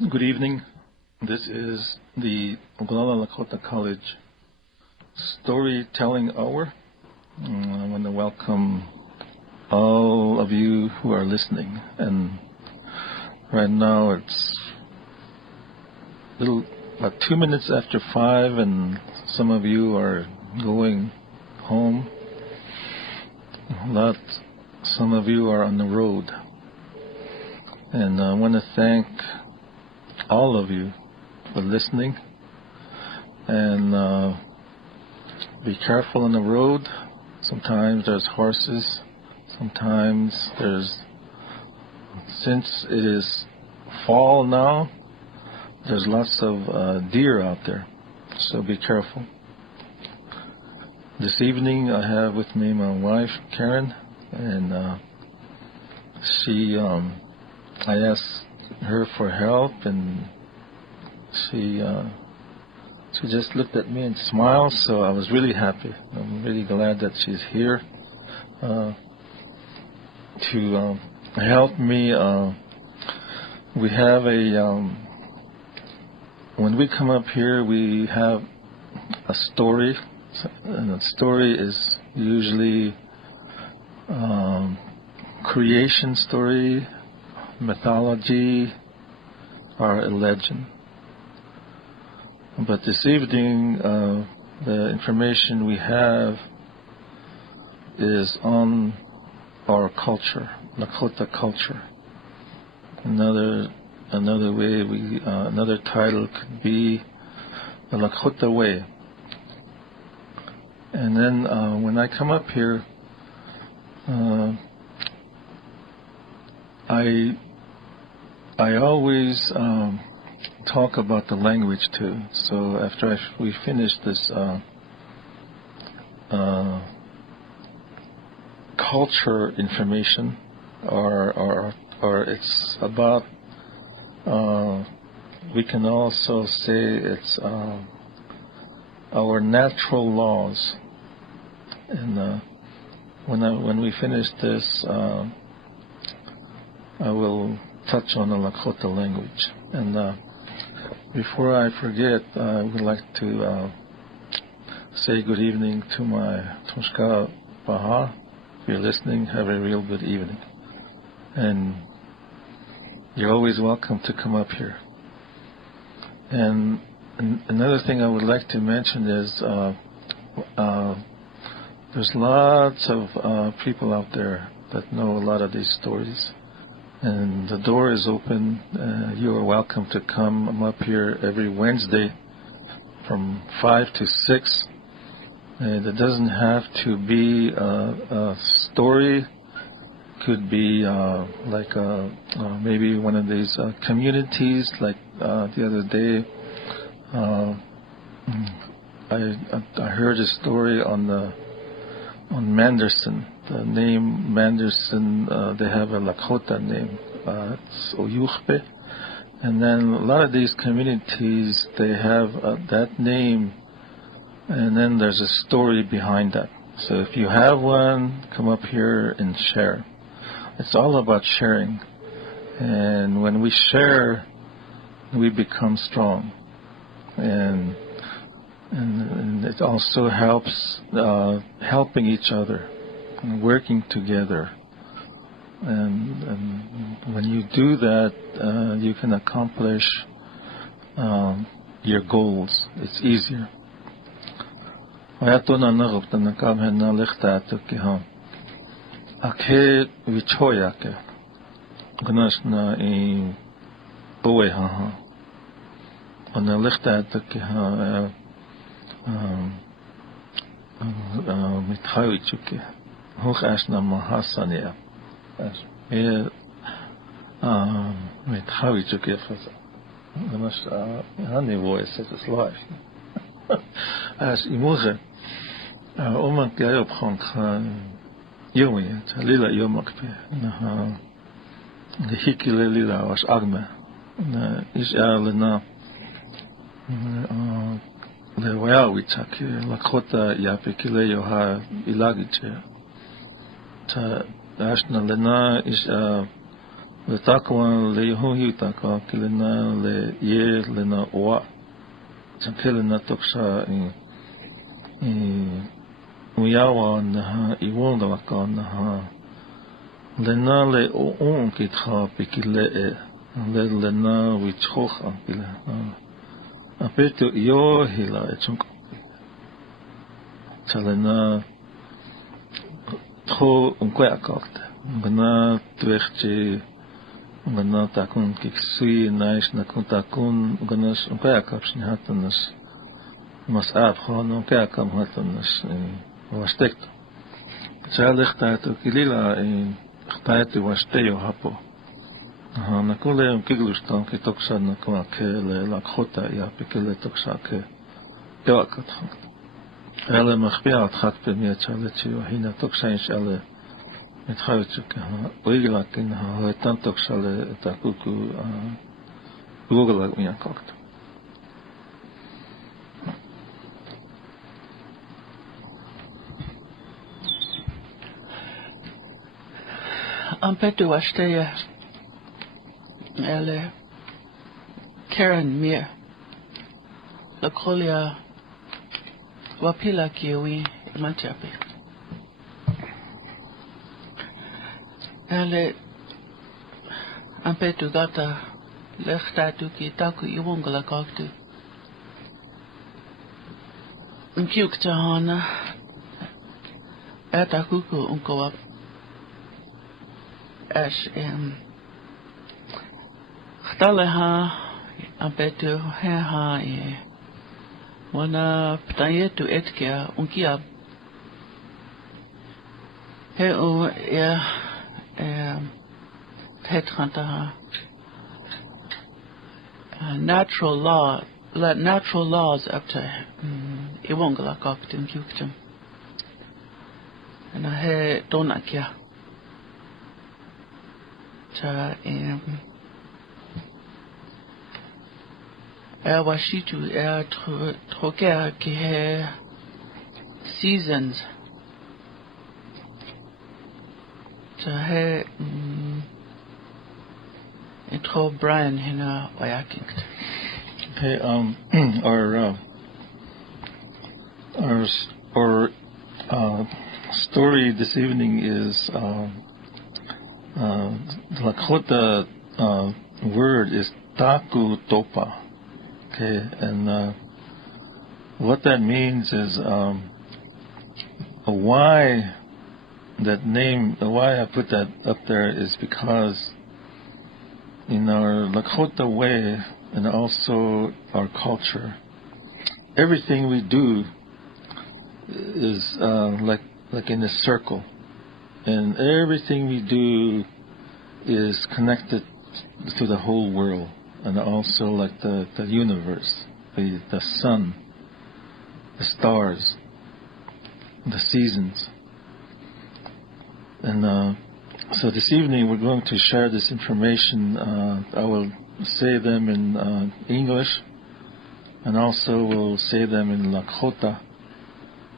Good evening. This is the Oglala Lakota College Storytelling Hour. I want to welcome all of you who are listening. And right now it's about 2 minutes after 5, and some of you are going home. Some of you are on the road. And I want to thank all of you for listening, and be careful on the road. Sometimes there's horses, sometimes since it is fall now, there's lots of deer out there, so be careful. This evening I have with me my wife Karen, and I asked her for help, and she just looked at me and smiled, so I was really happy. I'm really glad that she's here to help me. We have when we come up here, we have a story, and the story is usually creation story, mythology, or a legend. But this evening, the information we have is on our culture, Lakota culture. Another title could be the Lakota way. And then when I come up here, I always talk about the language too. So after we finish this culture information, or it's about, we can also say it's our natural laws. And when we finish this, I will touch on the Lakota language. And before I forget, I would like to say good evening to my Toshka Baha. If you're listening, have a real good evening. And you're always welcome to come up here. And another thing I would like to mention is there's lots of people out there that know a lot of these stories. And the door is open. You are welcome to come. I'm up here every Wednesday from 5 to 6. And it doesn't have to be a story. Could be like maybe one of these communities. Like the other day, I heard a story on Manderson. The name Manderson, they have a Lakota name. It's Oyuchbe. And then a lot of these communities, they have that name, and then there's a story behind that. So if you have one, come up here and share. It's all about sharing. And when we share, we become strong. And it also helps helping each other, and working together. And when you do that, you can accomplish your goals. It's easier. Ake vichoyake, gnashna in boe haha. On a lichta takiha mithawichuke. Hoch ashna mahasania. Mithawichuke fasa. Gnash honey voice such as life. As imuze. Oman gayop khan. Yomi, lila yomakpe. The hikile lila was agme. Is alena. Le wayawichake Lakota yapikile yoha ilagiche. Ta ashna lena is le takwan le hohi taka kilena le ye le na oa chankele na toksha uyawa na ha iwonda waka na ha le na le on kitha pikile le na wichocha kile apeto yo hila echunk chalena tro unkwe akakte gana twechtje gana takun kiksui naish na kun takun ganas unkwe akapshin hatanas mas ab gewoon unkwe akam hatanas wastekto chalechtato kilila khtaito wasteyo hapo na kule unkiglustan ki toksa na kuma ke le Lakota ya pikele toksa ke tewakat ele machbia hat bemia chalechi hina toksa inshallah mit khaychuk oigla kin ha tan toksa le takuku Google ya kokt Ampetu wasteya ele Karen mir Lakolia wapila kiwi manchape ele ampetu gata lechtatu ki taku iwongala kaktu mkiukta hana etakuku unkowap ash Taleha ampetu ha wana ptayetu etkia unkia he o ya hetranta natural laws up to iwongala kaktin kyuktum and he donakia cha washitu troker ki he seasons to he intro Brian hina wayakingt. Okay, our story this evening is the Lakota word is taku topa. Okay, and what that means is why that name, why I put that up there is because in our Lakota way and also our culture, everything we do is like in a circle, and everything we do is connected to the whole world. And also like the universe, the sun, the stars, the seasons. And so this evening we're going to share this information. I will say them in English, and also we'll say them in Lakota.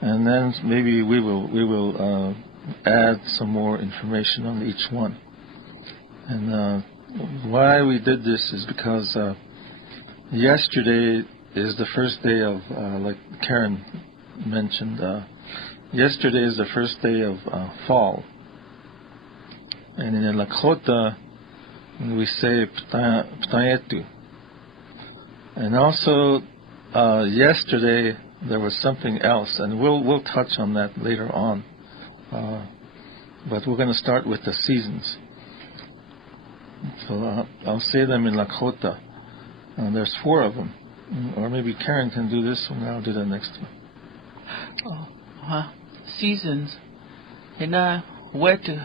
And then maybe we will add some more information on each one. And why we did this is because yesterday is the first day of, like Karen mentioned, yesterday is the first day of fall. And in Lakota, we say ptayetu. And also, yesterday there was something else, and we'll touch on that later on. But we're going to start with the seasons. So I'll say them in Lakota. There's 4 of them. Or maybe Karen can do this one, I'll do the next one. Seasons. Hina wetu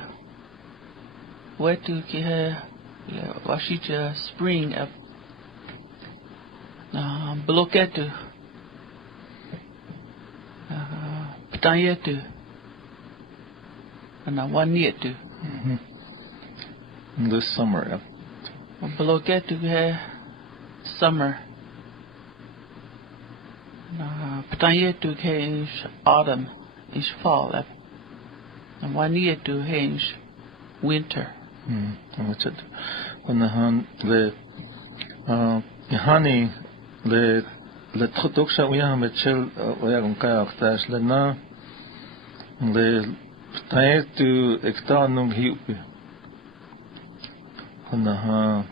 kihe washija spring up. Bloketu. Ptayetu. And wanietu. This summer, Bloketu he summer. Ptayetu he is autumn, is fall. And wanietu he is winter. Wanahan le Hani le Trodoxa Uya Mitchell Wayagunka Octash Lena le Taetu Ektanum Hiupi Wanaha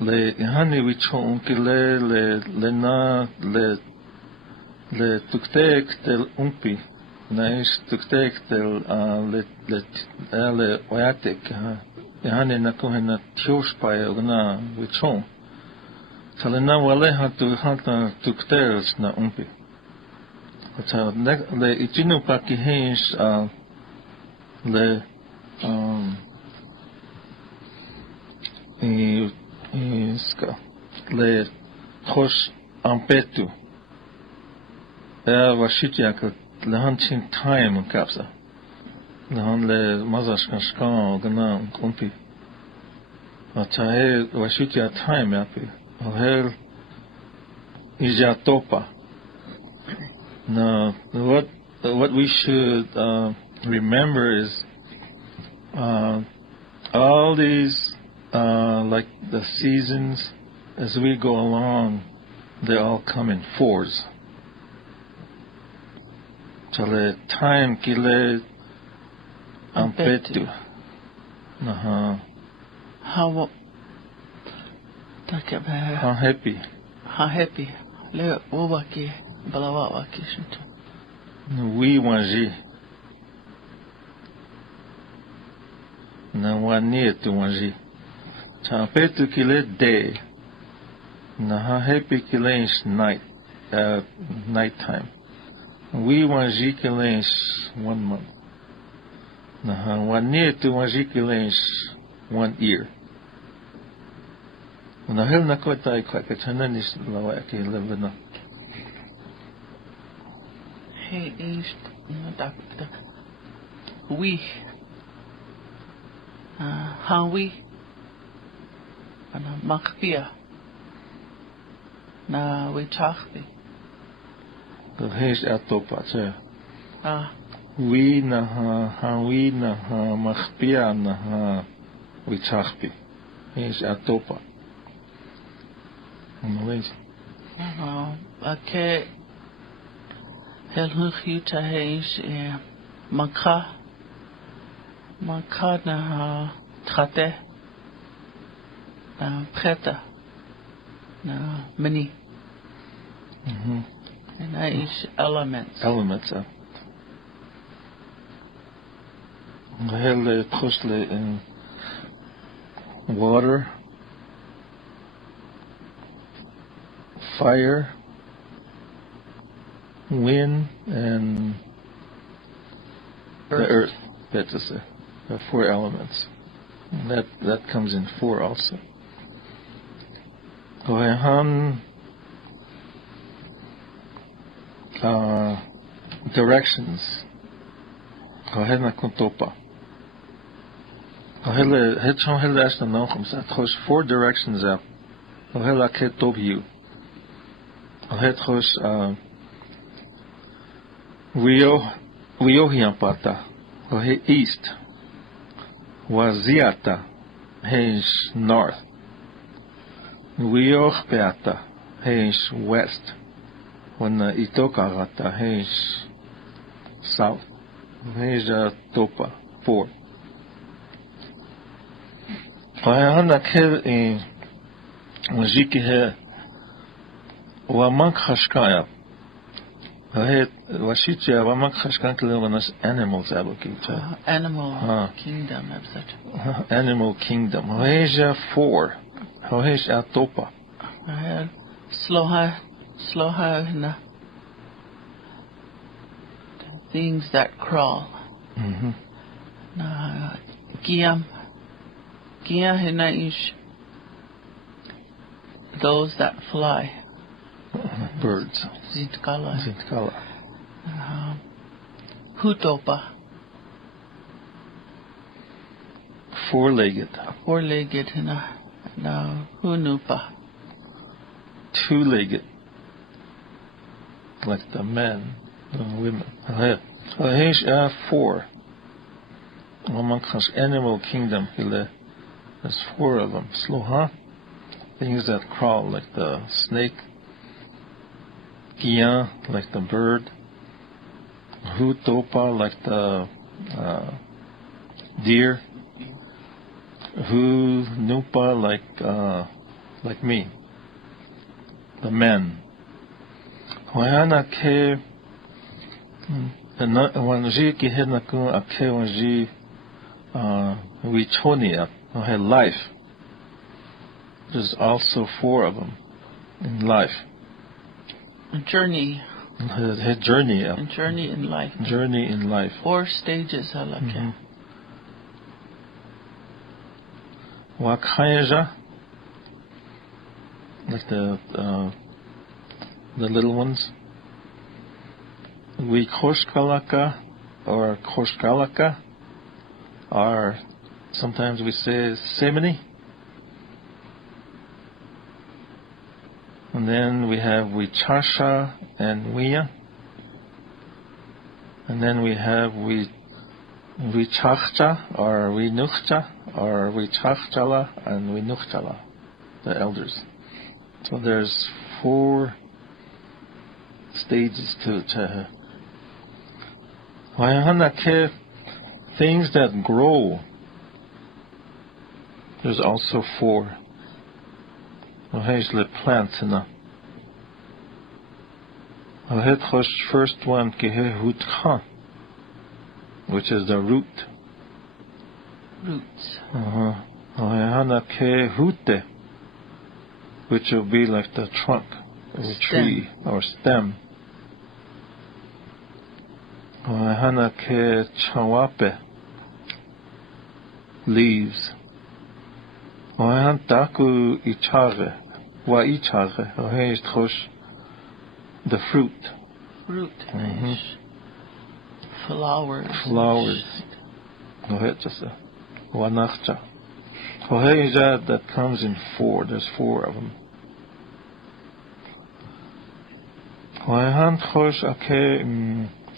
le Hani Wichon Kile le Lena le Tuktek del Umpi Naish Tuktek del le Wayatek Hani Nakuhena Tioshpai Ogna Wichon Salena Waleha to Hanta Tukters na Umpi le Ichinu Paki Hens le le Hosh Ampetu Washitiak le Hanchin time Kapsa le Han le Mazashkan Gana Umpi Atahe Washitia time Yapi Ohel Ijatopa. Now, what we should remember is all these like the seasons as we go along, they all come in fours. Chale time kile ampetu. Naha. How happy. How happy. Le Waki Balawa Waki Shinto. Oui wanji. Na wani tu wanji. Champetu kile day. Na happy kile night. Night time. Oui wanji kile 1 month. Na wani tu wanji kile 1 year. Na hel na kota ikaka chananis lawa ke levena. Hey, is not we. How we. Ana makpia. Na we chachti. The heis atopa che. We na ha we na ha makpia na ha we chachti. Heis atopa. Okay. Heel goed is Makha na trate na preta na mini. And that is elements. Elements. Heel trustle in water, fire, wind, and the earth. That's the 4 elements. And that comes in 4 also. Directions. Kohena kuntopa. There's 4 directions up. Kohela ketobyu. Rio Hiampata, east. Waziata, hence north. Rio Peata, hence west. When Itokarata, hence south. Hence Topa, 4. Kayana kel in Wajiki he. Wamak Hashkaya. Washitia Wamak Hashkan Kilovanas animals abokita. Animal kingdom, Animal kingdom. Hoeja 4. Hoeja Atopa. Sloha na things that crawl. Na Giam hina ish those that fly. Birds. Zintkala. Hutopa. 4-legged. 4-legged na hunupa. 2-legged. Like the men, the women. 4. Amongst animal kingdom, there's 4 of them. Sluha, things that crawl like the snake. Kia, like the bird. Hutopa, like the deer. Hu nupa, like me, the men. Wayana ke wanji ki hena ku ake wanji wichonia, life. There's also 4 of them in life. A journey. A journey. A journey in life. Journey in life. 4 stages, halaka. Wakhayaja, like the little ones. We koshkalaka or koshkalaka are, sometimes we say semini. And then we have Wichasha and Wiya. And then we have Wichachcha or Winuchcha or Wichachchala and Winuchchala, the elders. So there's 4 stages to Wayahana things that grow. There's also 4. The plants na. First one which is the root. Roots. Which will be like the trunk of a tree or stem. Chawape, leaves. Taku ichage, wa ichage, the fruit. Fruit. Flowers. Flowers. Wanachcha. That comes in 4. There's 4 of them.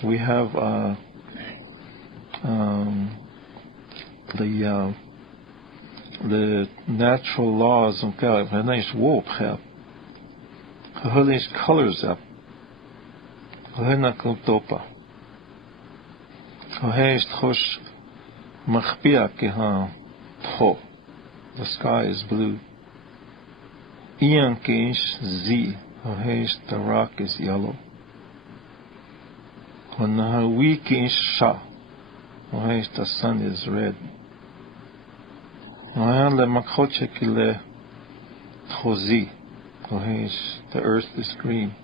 We have the natural laws of God. These colors up. The sky is blue. Z. The rock is yellow. The sun is red. The earth is green.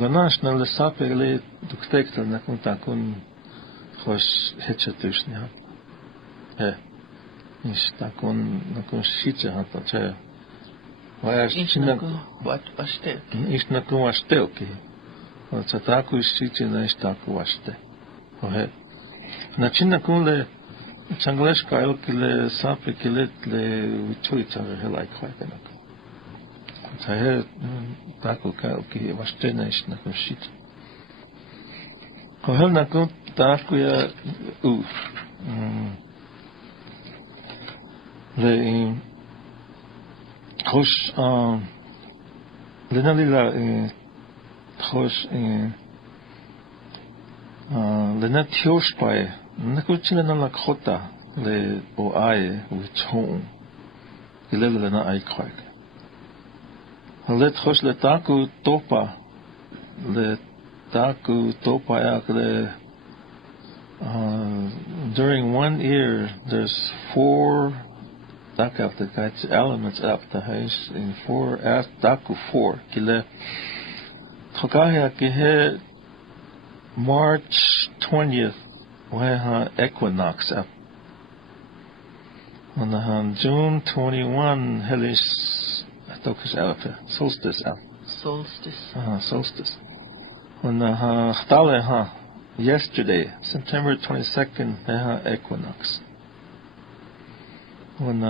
Ganash na lesapele duktekta na kuntakun hosh hetchatushnya. Ish takun nakun shicha hata cha. Ish nakun washte. Ish nakun washte okay. Chataku shicha na ish taku washte. Ohe. Na chinna kun le changlesh kail kile sape kile le wichuita helai kwai kanaka. Taher taku kail ki washte na ish nakun shicha. Kohel nakun taku ya le خوش لنا خوش لنا تيوش باي نكوتش لنا Lakota le o ai wichon لنا اي كواك let خوش لتاكو توبا لتاكو توبا ياك le during 1 year there's 4 elements up the house in 4 daku 4 kile Tokahia kihe March 20th waha equinox up on June 21 helish atokish alpha solstice up solstice on the yesterday September 22nd equinox. When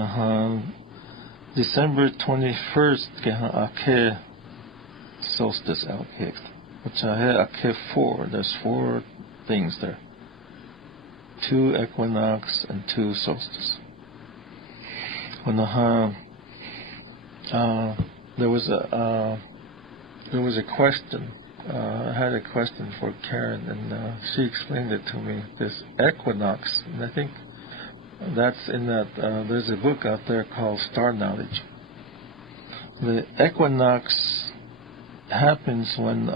December 21st keha ake solstice alke, which I had ake 4. There's 4 things there. 2 equinox and 2 solstice. When there was a question. I had a question for Karen, and she explained it to me. This equinox, and I think that's in that. There's a book out there called Star Knowledge. The equinox happens when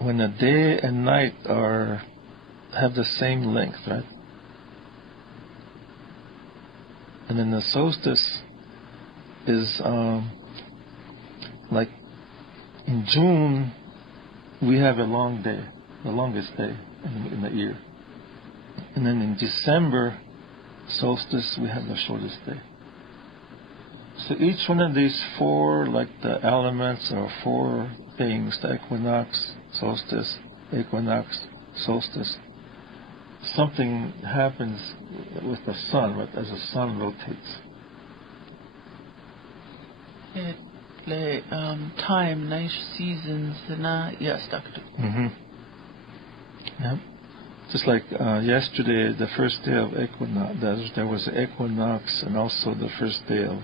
the day and night have the same length, right? And then the solstice is like in June, we have a long day, the longest day in the year. And then in December solstice, we have the shortest day. So each one of these 4, like the elements or 4 things, the equinox, solstice, something happens with the sun, right, as the sun rotates. Time, nice seasons, yes, Doctor. Yep. Just like yesterday, the first day of equinox, there was equinox and also the first day of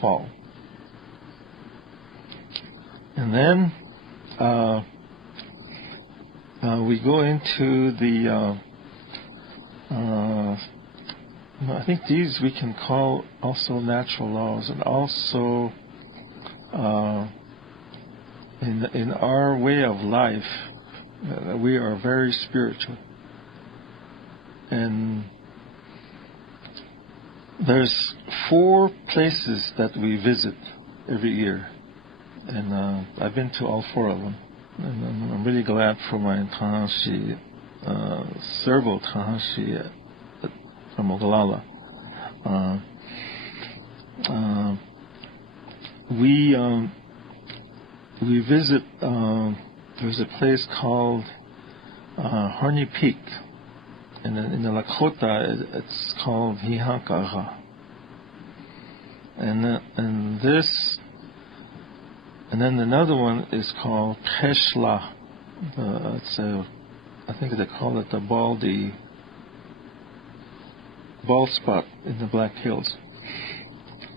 fall. And then we go into the I think these we can call also natural laws, and also in our way of life, we are very spiritual. And there's 4 places that we visit every year, and I've been to all 4 of them. And I'm really glad for my Tahashi, Servo Tahashi from Oglala. We visit. There's a place called Harney Peak, and in the Lakota it's called Hihankara. And then another one is called Keshla. I think they call it the bald spot in the Black Hills.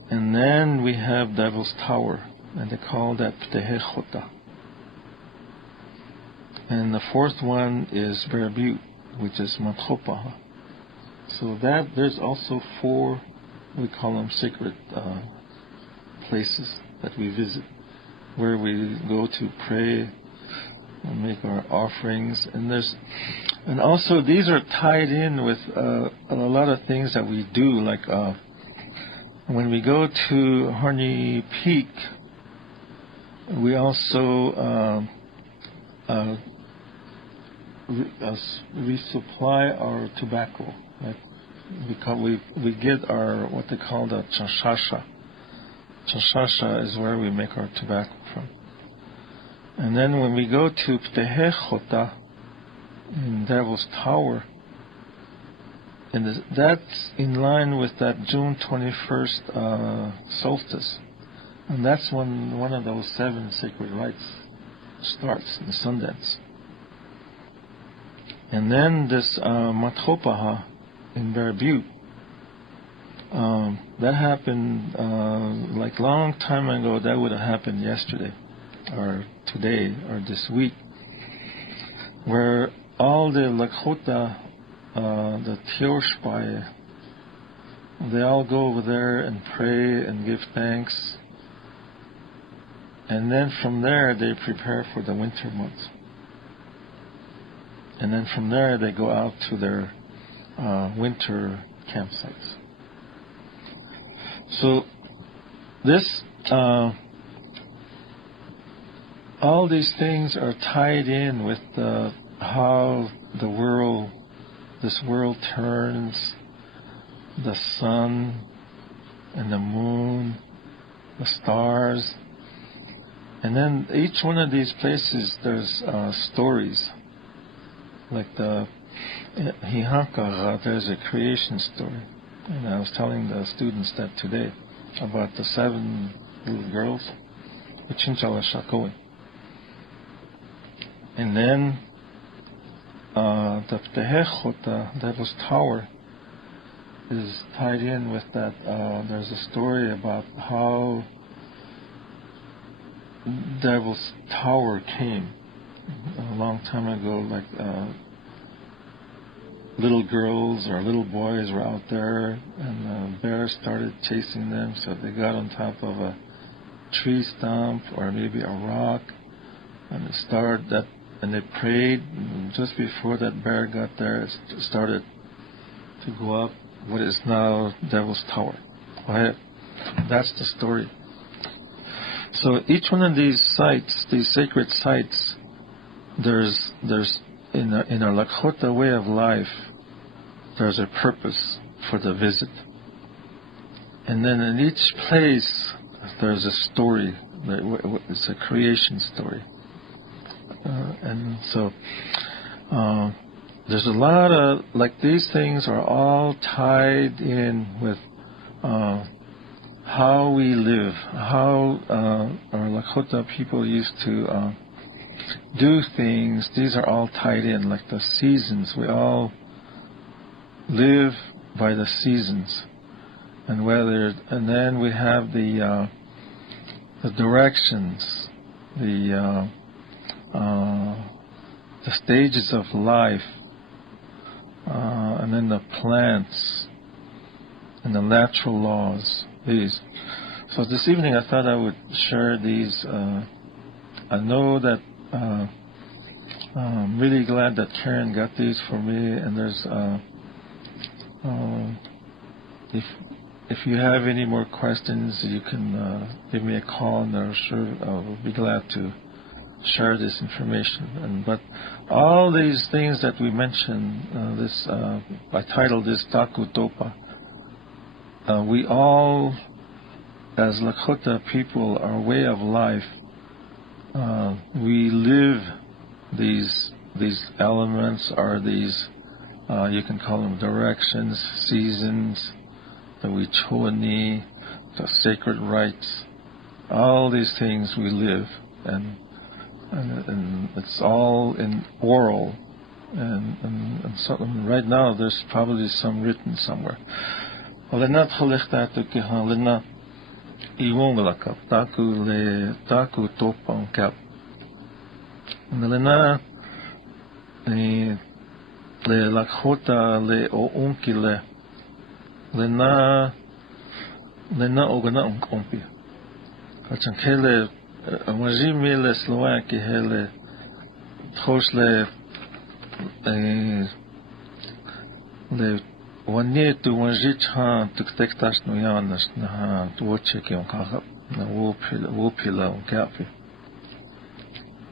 And then we have Devil's Tower, and they call that Ptehechota. And the 4th one is Bear Butte, which is Matropaha. So there's also 4, we call them sacred places that we visit, where we go to pray and make our offerings. And also these are tied in with a lot of things that we do, like when we go to Harney Peak, we also resupply our tobacco. Like we get our what they call the chashasha. Chashasha is where we make our tobacco from. And then when we go to Ptehechota in Devil's Tower, and that's in line with that June 21st solstice. And that's when one of those 7 sacred rites starts, the Sundance. And then this Matropaha in Bear Butte, that happened like long time ago. That would have happened yesterday or today or this week, where all the Lakota, the Tioshpai, they all go over there and pray and give thanks. And then from there, they prepare for the winter months. And then from there, they go out to their winter campsites. So this, all these things are tied in with how this world turns, the sun and the moon, the stars. And then each one of these places, there's stories. Like the Hihankara, there's a creation story. And I was telling the students that today about the 7 little girls, and then the Ptehechota, Devil's Tower, is tied in with that. There's a story about how Devil's Tower came a long time ago, like little girls or little boys were out there and bears started chasing them, so they got on top of a tree stump or maybe a rock and it started that, and they prayed, and just before that bear got there it started to go up what is now Devil's Tower. Right? That's the story. So each one of these sites, these sacred sites, there's in our Lakota way of life, there's a purpose for the visit. And then in each place, there's a story. It's a creation story. And so there's a lot of, like, these things are all tied in with how we live, how our Lakota people used to do things. These are all tied in, like the seasons. We all live by the seasons, and then we have the directions, the stages of life, and then the plants and the natural laws. These. So this evening I thought I would share these. I know that I'm really glad that Karen got these for me, and there's if you have any more questions, you can give me a call, and I'll be glad to share this information. But all these things that we mentioned, I titled this Taku Topa. We all, as Lakota people, our way of life, we live these elements, or these, you can call them directions, seasons, the Wichoni, the sacred rites. All these things we live, and it's all in oral, and so right now there's probably some written somewhere. Lenat Holechtato Kihalena Iwongalakap, Taku Topan Cap. Lena Le Lakota Le Ounkile Lena Ogana Unkompi. Kachankele Wajimile Slovaki Hele Trosle Le One to one jitcha to textas no yanas na tuocheki on kahap na wopila on kapi.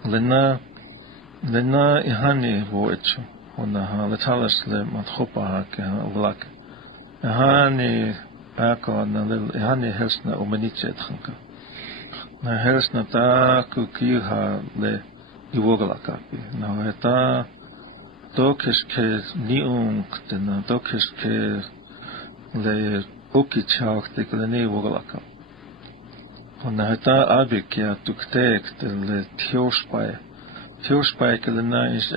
Lena ihani voecho on the letalas le mathopa ke vlak. Ihani ako na ihani helsna umaniche thanka. Na helsna ta kukiha le iwogala kapi. Na eta Dokish ke niung tena dokish ke le ukichak te kleni wogalaka. Ona heta abikia tuktek te le tioshpai ke le nais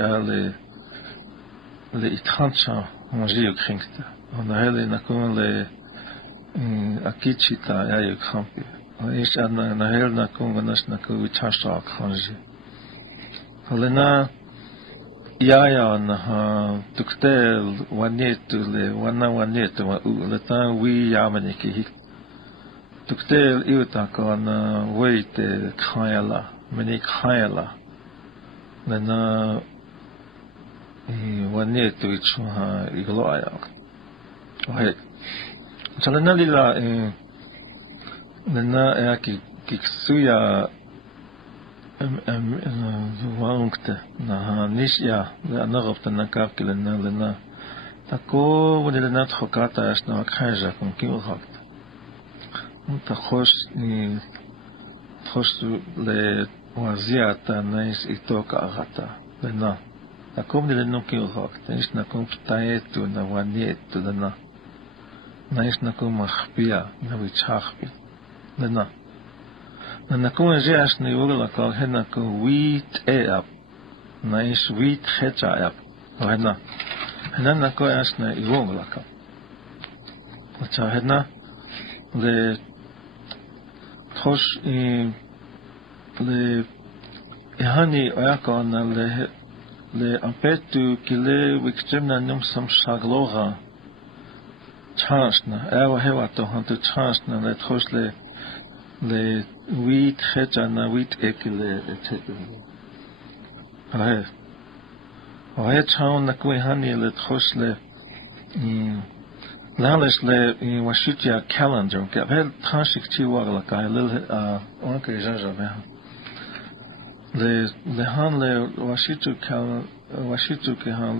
le ithancha manji ukhinkte. Ona hele nakun le akichita ya yukhampi. Ish adna na hel nakun ganas nakun vichasha khanji. Halena Yaya na tuktel wanetu le wanetu wa le tan wi yamaniki hik tuktel iutaka na weite khayala meni khayala le na wanetu ichha iglo ayaはいchalana lila le na ya kiksuya waungte na nisya na gofta na kapkile na lena tako wani lena tkhokata asna khaja kon kiu hakta unta khosh le waziata nais itoka agata lena tako wani lena kiu hakta isna kon ptaetu na wanietu lena naish na ku machbia na wichachbi lena na ku jiash ni ugla ka hena ku wheat up naish wheat hecha up hena na ku ash na ugla ka acha hena le thosh le hani ayakona le ampetu kile wikchemna num sam shagloga chansna ewa hewa to hantu chansna le thosh le wheat hecha na wheat ekile etekile ahe chaun na kui hani le thosh le lalish le washitya calendar ke vel thanshik chi wagla ka le onke jaja beha le han le washitu ke han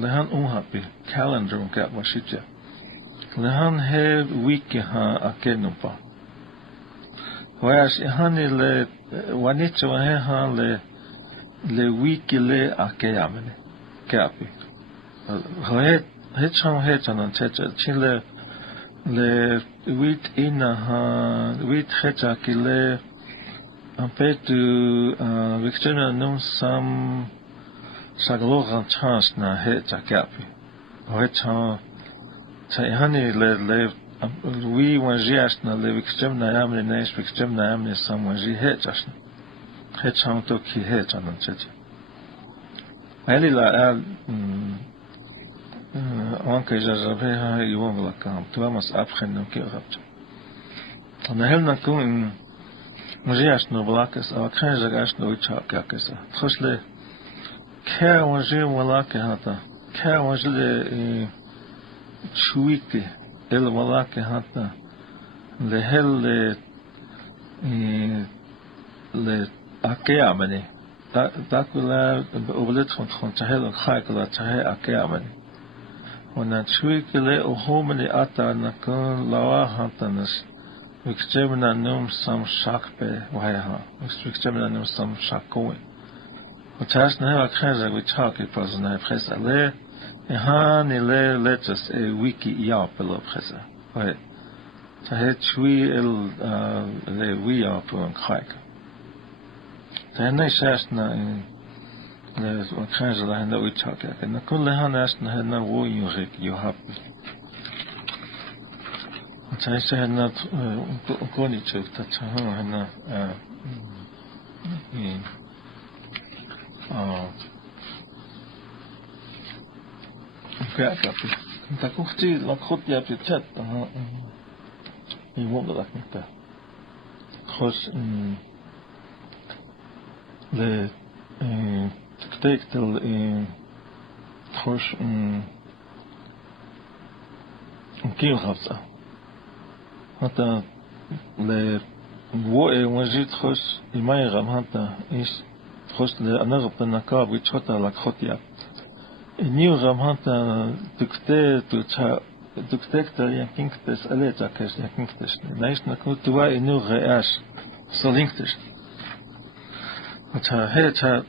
le han unhappy calendar ke washitya le han he week ke ha akenupa whereas han le wanitwa he han le week le akeyamene kapi he chang he chanan checha chile le wheat ina ha wheat hecha kile ampetu victoria num sam saglogan chance na hecha kapi he chang hani le we wanjias na le victoria na amne nes victoria na amne sam wanji hecha he chang to ki he chanan checha ali la anke jazabe ha yom la kam tu mas apchen no ke rapcha na helna kun mjias no blakas a kan jagash no icha kakesa khosle ka wajin wala ke hata ka wajle chuike el wala ke hata le hel le akeamene takula oblet von tahel khaikla tahe akeamene ona chuikele ohomene ata na kun lawa hantanas wikchemna num sam shakpe waiha wikchemna num sam shakoe otas na ha khaza wichake pasna presa le han le letters e wiki ya pelo presa ouais ça het chui el le wi ya pour un crack ça ne cherche na le khaza la na wichake na kun le han as na na wo yurik you have ça c'est na koni chuk ta cha na kapi ta kuchti la khotya pichat il won't like that khos le tektel khos kim khafsa hata le wo wajit khos imay ram hata is khos le anagab nakab chota la khotya New Ramhanta duktekter yankinktes aletakes yankinktes. Naist na kutua inu reas solinktes. Acha he cha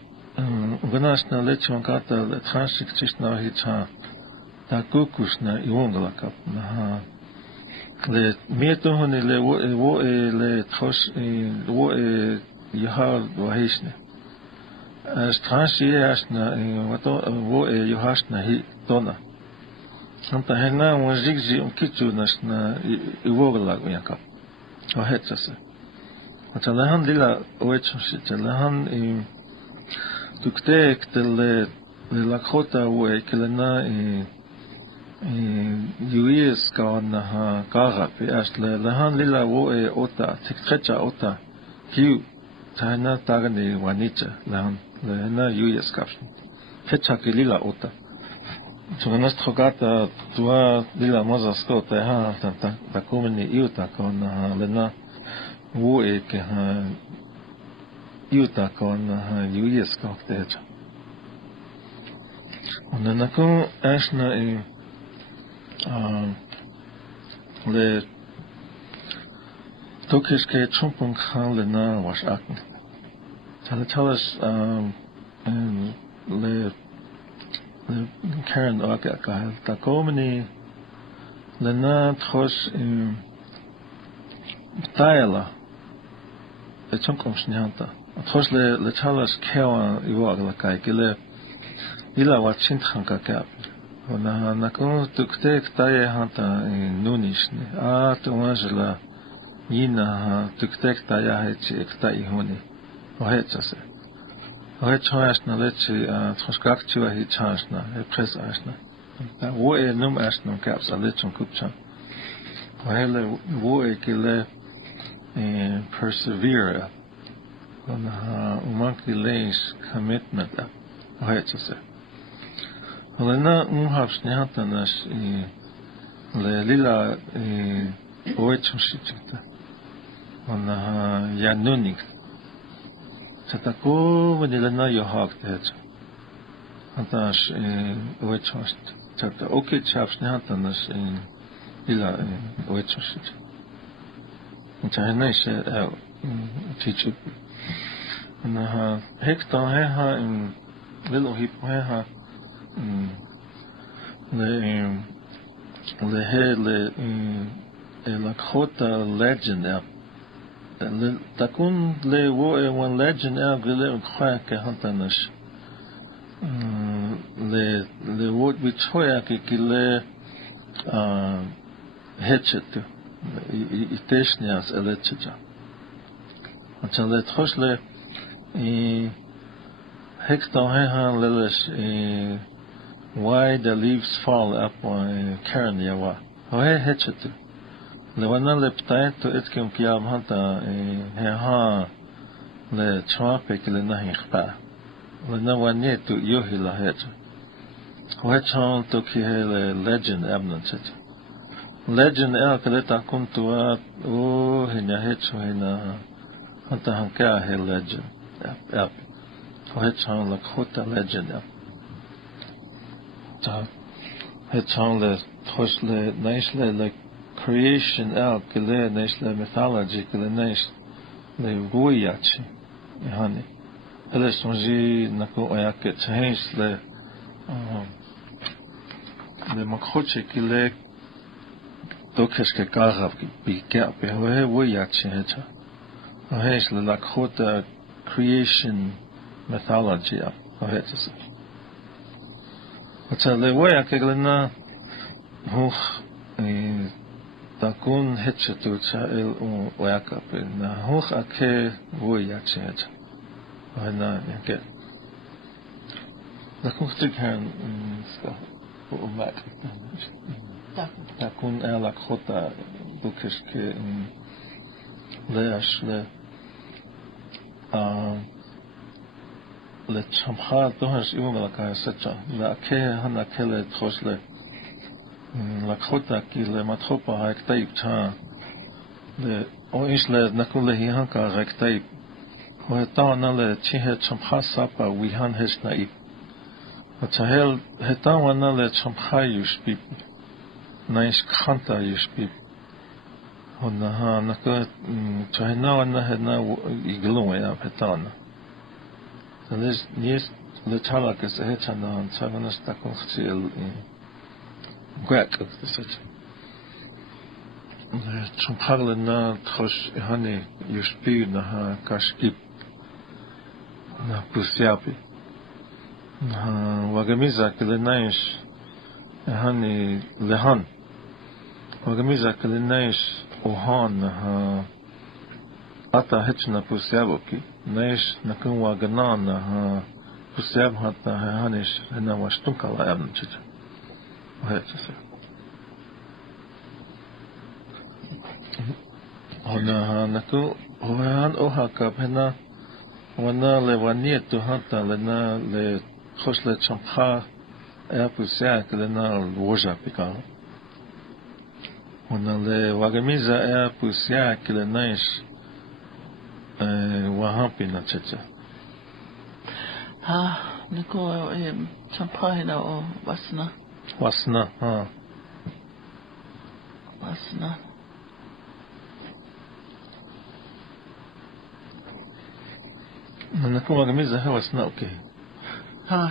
uganas na lechon kata le transik na hicha ta kukus na iwongla kap na le mieto honi le wo le tros wo yahal wahisne. As transias na wato wo yohas na hi dona anta hena wazigzi kitu nas na iwogla yakap o hetsase atalahan dila oetsosi talahan tuktek le Lakota wo kelena yuis ka na kaga pe as le lahan dila wo ota tikhecha ota hiu tana tagani wanicha lahan na yuis kapsn hecha kelila ota Tsuganas trogata tua dila maza skota ha ta komeni iuta kon lena wo ke ha iuta kon yuis ka techa ona nako ashna le tokish ke chumpung khan lena was akn talas le Karen Oka ta komeni لنا تخش بتايلا تشمكم شنيانتا تخش لتشالش كيوان يوغ لكاي كلا إلا واتشنت خانكا كاب هنا نكون تكتيك تاي هانتا نونيشني تونجلا ينا تكتيك تاي هيتشي اكتاي هوني وهيتشاسي وهي تشاشنا لتشي تخش كاكتشي وهي تشاشنا هي بريس اشنا وهي نم اشنا كابس لتشون كوبشان وهي كلا persevere ومانكي ليش commitment وهي تشاسي ولنا نهابش نهاتا ناش ليلا ويتشم شيتشتا ونها يانونيك تتكو ودي لنا يوهاك تهجا هتاش ويتشم شيتشتا اوكي تشابش نهاتا ناش ليلا ويتشم شيتشتا انتهيناش تيجي ونها هيك طاهيها ليلو هيب هيها Lakota legend takun le wo one legend gele khake hantanas le wo bithoya ke kile hetchet iteshnias eletcha achale thosle hekta han leles why the leaves fall up on Karen Yawa. Hohe hetchet. Le wana le ptaeto etkem kiam hanta ha le trape ke le nahi khpa. Le na wane tu yohi la het. Hohe chan to ki le legend abnantet. Legend keleta kuntua o hina hetcho hina hanta hanka he legend. Yep. Hohe chan la khota legend yep. Het le thosle naisle like creation kele naisle mythology kele nais le goyachi hani ele sonji nako ayake change le makhoche kele dokes ke karav bi ka pe goyachi hecha heis le Lakota creation mythology hecha وتالي ويا كلنا هو تكون هتشتو تشائل ويا كابنا هو أكيد ويا تشيت وهنا يمكن تكون تكهن وماك تكون على خطة بكش ك ليش ل لتشمخات دوهش يوم لكاي ستة لكه هنا كله تخشله لخوتا كي لمتخوبة هاي كتيب تا ل أو إيش لنقول له هي هنكا كتيب هو تانا لتشيه تشمخات سابا ويهان هش نايب وتهل هتانا لتشمخات يشبيب نايش خانتا يشبيب هنا نقول تهنا هنا يقولون يا هتانا ليش نيس لتحرك كسهت أنا نتابع نستكون خطير قاعد كذا شو حالنا تخش هني يشبي نها كاشكيب نه بوسيابي نه وجميزة كلنايش هني لهان وجميزة كلنايش وهان نه أتا هتشنا بوسيابوكي نايش نكون واجنانا بوسياب حتى هانيش هنا واشتوك على ابن تجا وهي تسير هنا نكون هو هان أوهاكب هنا وانا لوانيتو حتى لنا لخش لتشمخا يا بوسياك لنا الوجه بكال هنا لواجميزة يا بوسياك لنايش وهابي نتشجع نكو شمباهنا أو واسنا واسنا واسنا نكو وجميزة هو واسنا أوكي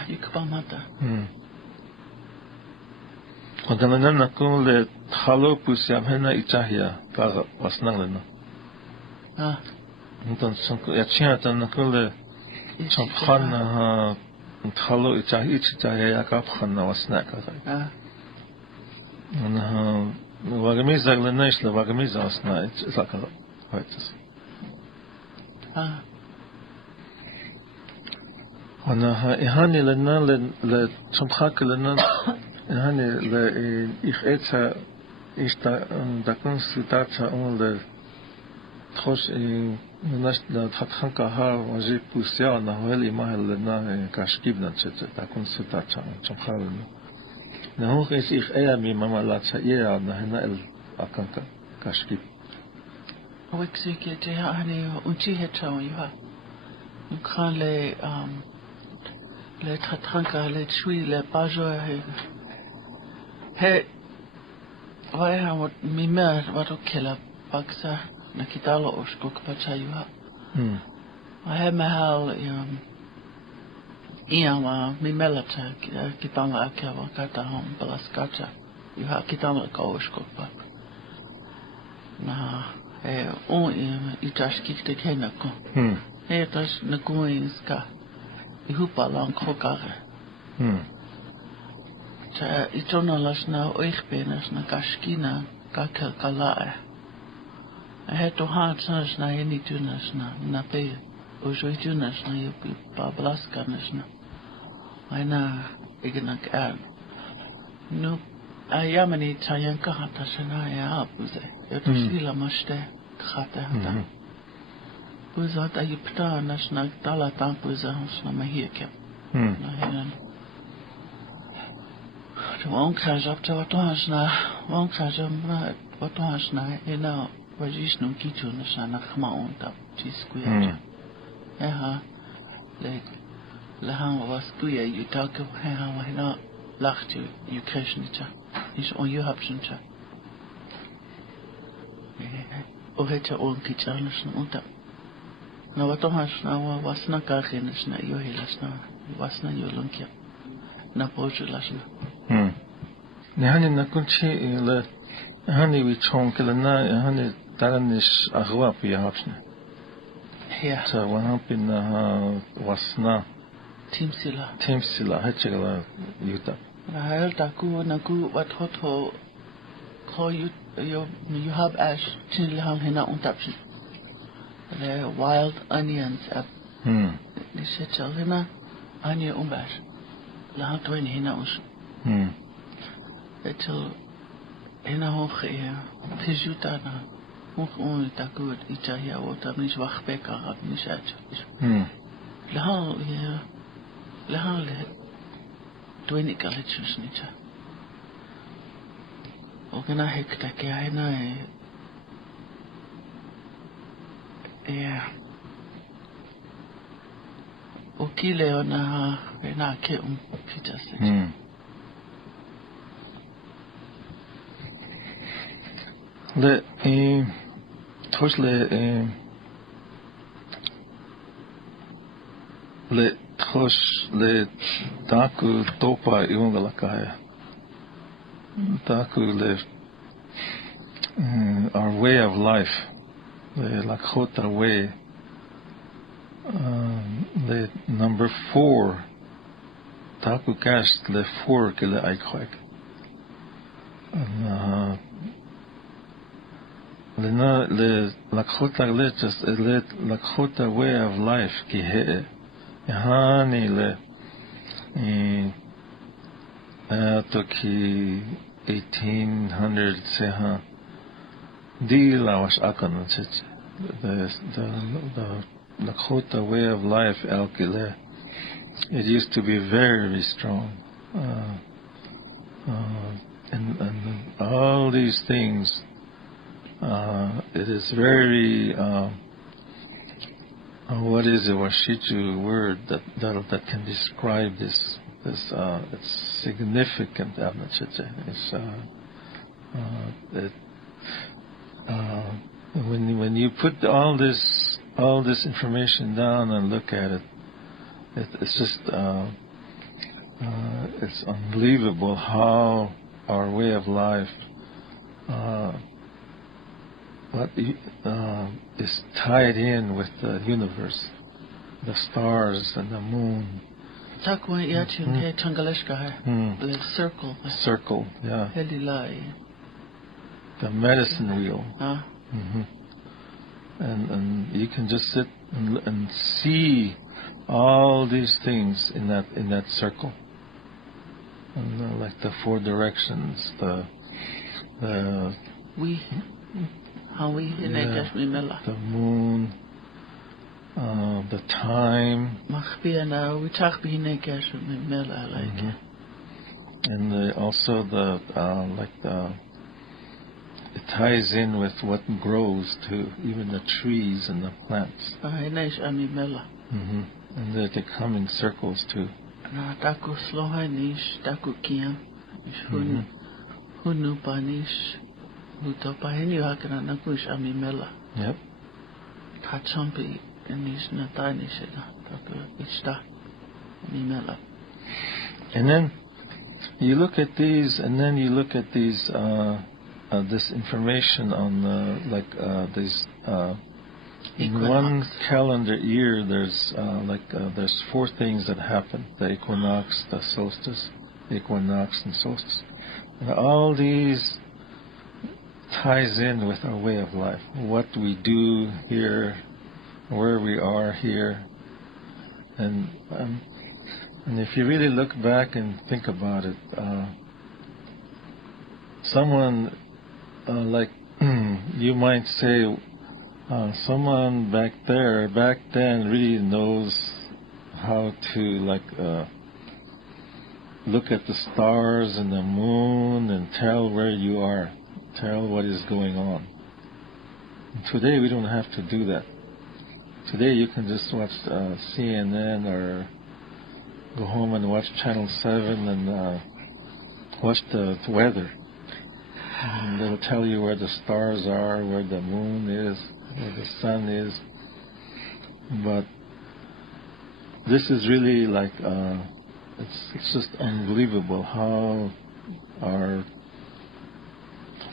يكبر ماذا Wadana na kung halo pusyam hena ichahia kaga wasnang lena. Untan sanku yachia tan na kung champhan na halo ichahia yakaphan na wasna kaga. Na wagamiza lena isla wagamiza wasna isaka hoitas. Wana ihani lena le champha lena ihani le ich etsa ista da consultacja le tros nasz da hathanka ha wazi pusia na heli mahal na kashkibna tset da consultacja champha na ho is ich eya mi mama latsa ya na hena el akanka kashkib Wexike te hani unchi hetau yuha kan le hathanka le chui le bajo he vai ha wat mi mer wat okela paksa na kitalo osko kapachayuha I mahal iama mi melata kitanga akawa kata hom palaskata yuha kitanga ka osko pa na on itashki te kenako tas na kuinska ihupa lang khokare ta itona lasna oichbenas na kashkina kakel kalae heto hatsnas na eni tunas na pe ojo tunas na yupi bablaskanas na aina ignak an no ayamani tayanka hatasana ya abuze yoto sila mashte khata hata buzat ayipta nasna tala tampuza na mahike na henan Wonkraj up to Watohasna, ena Vajishnu Kitu Nashana Khmaunta, Tiskuya. Lahan was Kuya, you talk of Hena Lachtu, you Krishnita, is on your Hapshincha. Oheta on Kitchanashna Unta. No Watohasna was Nakakinashna, Yohilasna, Wasna Yolunkia, Napojulasna. Nihani nakunchi le hani wichon kelana hani taranish agwa piyahapsne. Yeah. So wanapin wasna timsila hechegala yuta. Rahel taku naku wat hoto ko you have ash chinlhang hena untapshi. The wild onions up. This hena onion umbash. Lahat toin hena us. Etel hena hoch pijuta na hoch on takud itahia wota mis wachbeka rab mis at. Lahal toin ikalichus nita. Ogena hekta ke hena okile ona hena ke pitas. Le tosle le tos le taku topa iungalakaya. Taku le our way of life, the Lakota way. The number 4 taku cast le 4 ke le aikwak. Le Lakota just le Lakota way of life ki he hani le to ki 1800 se ha di la was akan the Lakota way of life alkile it used to be very, very strong and all these things it is very what is it Washichu word that can describe this it's significant it's when you put all this information down and look at it, it's just it's unbelievable how our way of life, is tied in with the universe, the stars and the moon. The circle. Circle, yeah. The medicine wheel. And you can just sit and see all these things in that circle. And like the four directions, the moon, the time, and also it ties in with what grows too, even the trees and the plants. And they come in circles too. Yep. And then you look at these, and then you look at these, this information on these. In one calendar year, there's there's four things that happen: the equinox, the solstice, equinox, and solstice. And all these ties in with our way of life, what we do here, where we are here, and if you really look back and think about it, someone you might say. Someone back then really knows how to look at the stars and the moon and tell where you are, tell what is going on. And today we don't have to do that. Today you can just watch CNN or go home and watch Channel 7 and watch the weather. And they'll tell you where the stars are, where the moon is, where the sun is. But this is really it's just unbelievable how our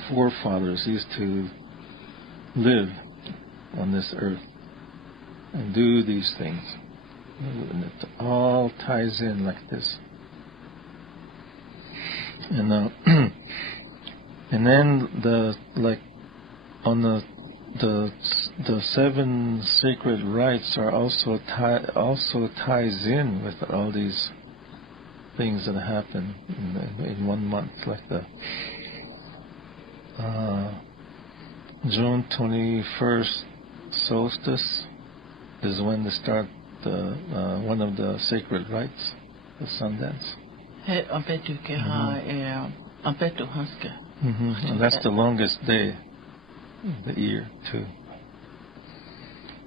forefathers used to live on this earth and do these things. And it all ties in like this. And and then the seven sacred rites are also ties in with all these things that happen in 1 month, like the June 21st solstice is when they start one of the sacred rites, the sun dance. And that's the longest day of the year too.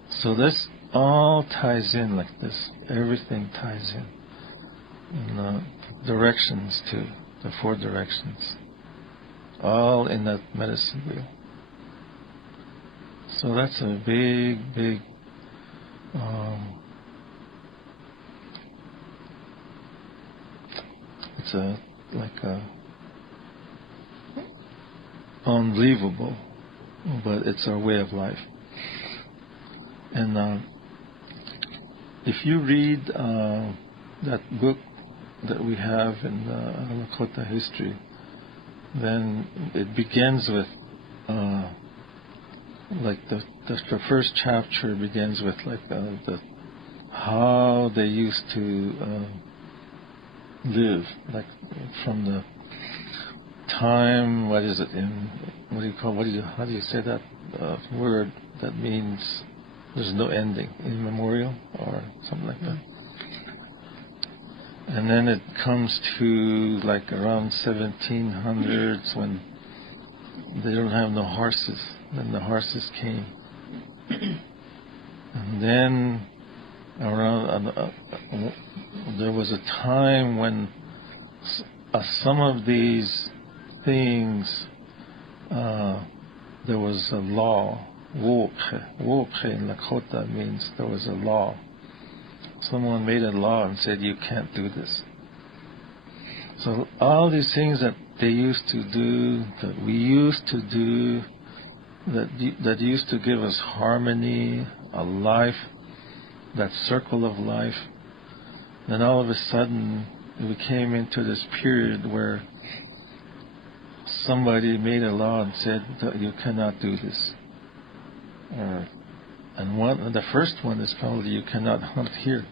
So this all ties in like this. Everything ties in. And directions too, the four directions. All in that medicine wheel. So that's a big it's unbelievable, but it's our way of life. And if you read that book that we have in Lakota history, then it begins with the first chapter begins with how they used to live, from the time, how do you say that word that means there's no ending, immemorial or something like that. And then it comes to around 1700s when they don't have no horses. Then the horses came. And then around there was a time when some of these things, there was a law. Wopche in Lakota means there was a law. Someone made a law and said you can't do this. So all these things that they used to do, that we used to do, that used to give us harmony, a life, that circle of life. Then all of a sudden, we came into this period where somebody made a law and said that you cannot do this. And the first one is probably you cannot hunt here.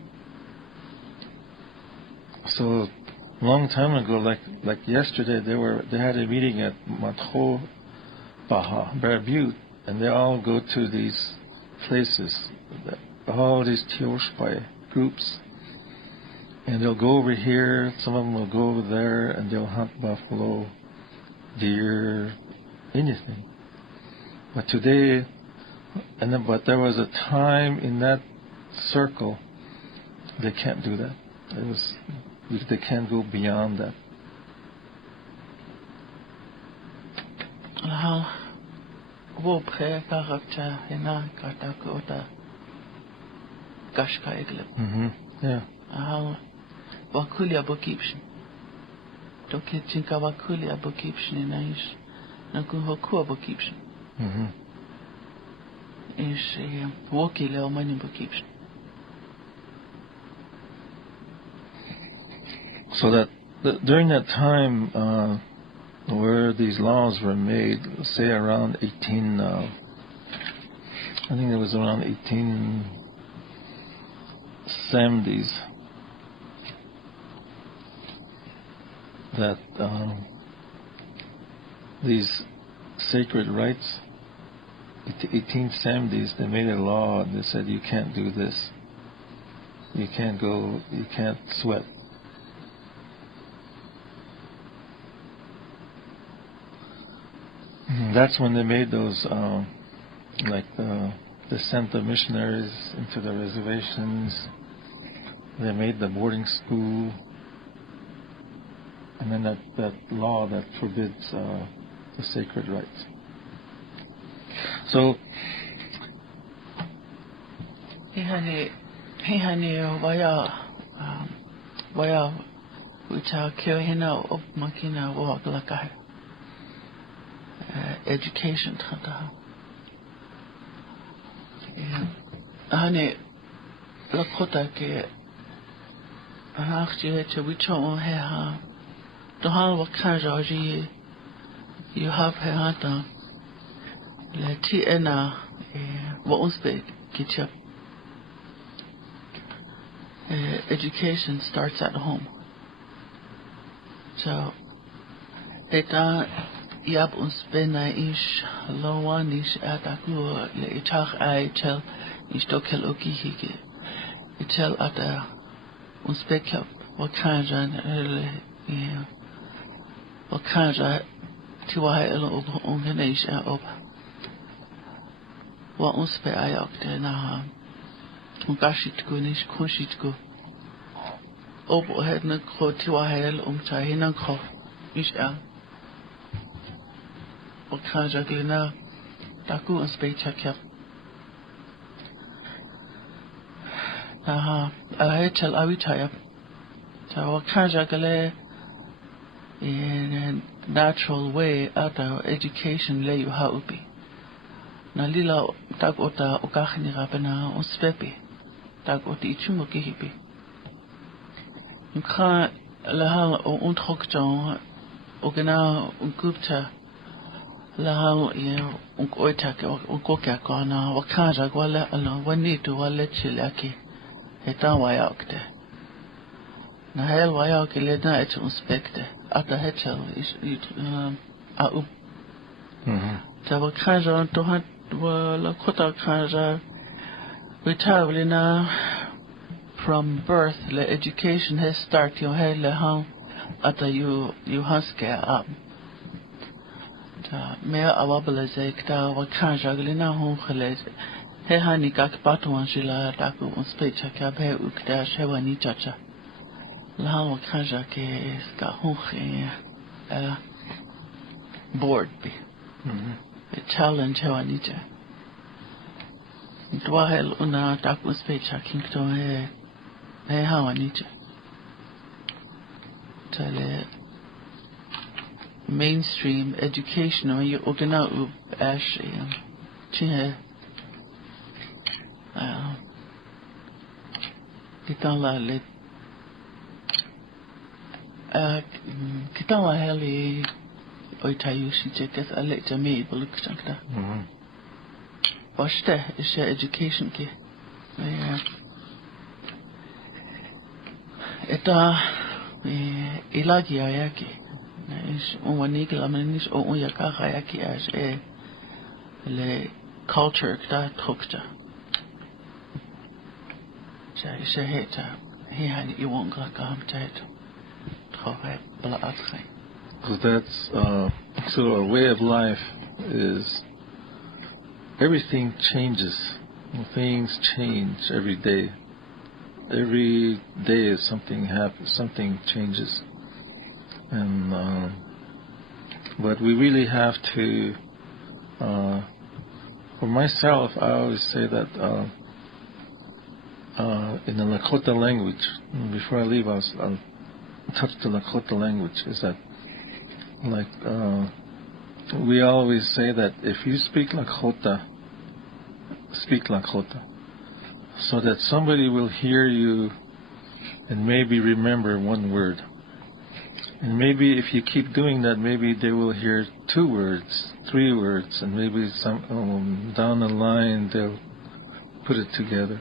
So a long time ago, like yesterday, they had a meeting at Matho Baha, Bear Butte, and they all go to these places, all these Tioshpai groups, and they'll go over here, some of them will go over there, and they'll hunt buffalo, deer, anything. But today, but there was a time in that circle they can't do that. They can't go beyond that. Yeah. Wakulia bokipshin. Doki tinka wakulia bokipshin inaish. Naku hokua bokipshin. Ish wokile omani bokipshin. So that during that time where these laws were made, say around 18, I think it was around 1870s, that these sacred rites, 1870s, they made a law and they said you can't do this. You can't go, you can't sweat. That's when they made those, they sent the missionaries into the reservations. They made the boarding school, and then that law that forbids the sacred rites. So, Hihani waya ucha kyo hina op makina wa glaka. Education tata. Hane Lakota ke achje che wicho he ha to ha wa kanjaji you have he hata le ti ena wa unspe kitcha. Education starts at home. So eta Yab uns bena ish lowan ish ataku le itach I tell ish tokel okihige. Itel ata uns bekap wakanjan wakanja tiwa elo ongenesh op. Wa uns be ayok na ungashit go nish konshit go. Op het na kho tiwa hel hinan kho ish Wakanja glina taku and spay check. I tell Awitaya. So Wakanja gale in a natural way at our education lay you haupi. Nalila tagota okachni rapena on spepi. Tagoti ichumuki hippie. You can't lahal or untrokjon ogena unkupta. Lahal unkoitake unkoka kana wakaja wala ala wanitu wala chilaki eta wayakte na hel wayak le na et inspekte ata hechel is au ta wakaja to hat wala kota kaja we travel na from birth le education has start you hel how ata you haske up Mea awabala zekta wakanja glina hon khalej he hani kak patwan shila taku on specha ka be ukta shewani chacha la wakanja ke ska hon board be a challenge hewani cha twa hel una taku specha kingto he hawani cha tale mainstream education or you ogana u ash chin kitala le kitala heli oitayu si chekas ale jami bulukchakta bashte is education ki eta ilagi ayaki is onwanik lamanis o oyaka ayaki as le culture kta trokta is heta he had you won't go come to so that's so a way of life is everything changes. Things change every day. Every day is something happens, something changes, and but we really have to. For myself, I always say that in the Lakota language. Before I leave, I'll touch the Lakota language. Is that like we always say that if you speak Lakota, so that somebody will hear you and maybe remember one word. And maybe if you keep doing that, maybe they will hear 2 words, 3 words, and maybe some down the line they'll put it together.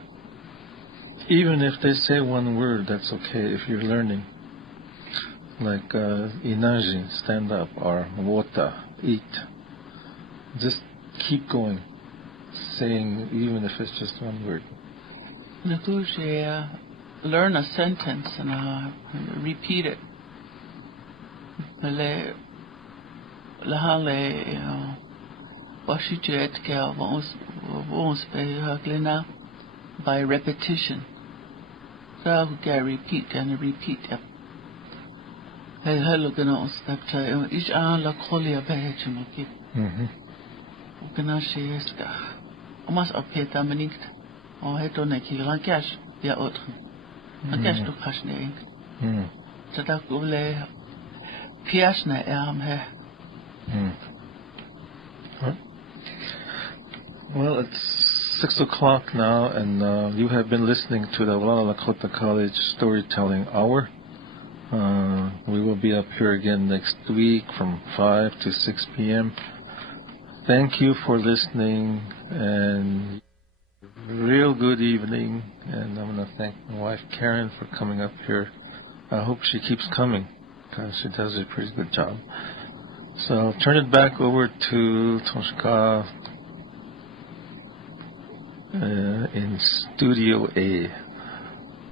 Even if they say 1 word, that's okay if you're learning. Like inaji, stand up, or water, eat. Just keep going, saying even if it's just 1 word. Learn a sentence and repeat it. By repetition. So we can repeat and repeat. Hello, gonna step to each la colia behechimaki. Gonna say yes. Almost up here, Dominic. Or head on a kilo cash. Yeah, out. I guess to passionate. So that go lay Piasna arm here. Well, it's 6 o'clock now, and you have been listening to the Lakota College Storytelling Hour. We will be up here again next week from 5 to 6 p.m. Thank you for listening, and real good evening. And I'm going to thank my wife Karen for coming up here. I hope she keeps coming because she does a pretty good job. So I'll turn it back over to Toshka in Studio A.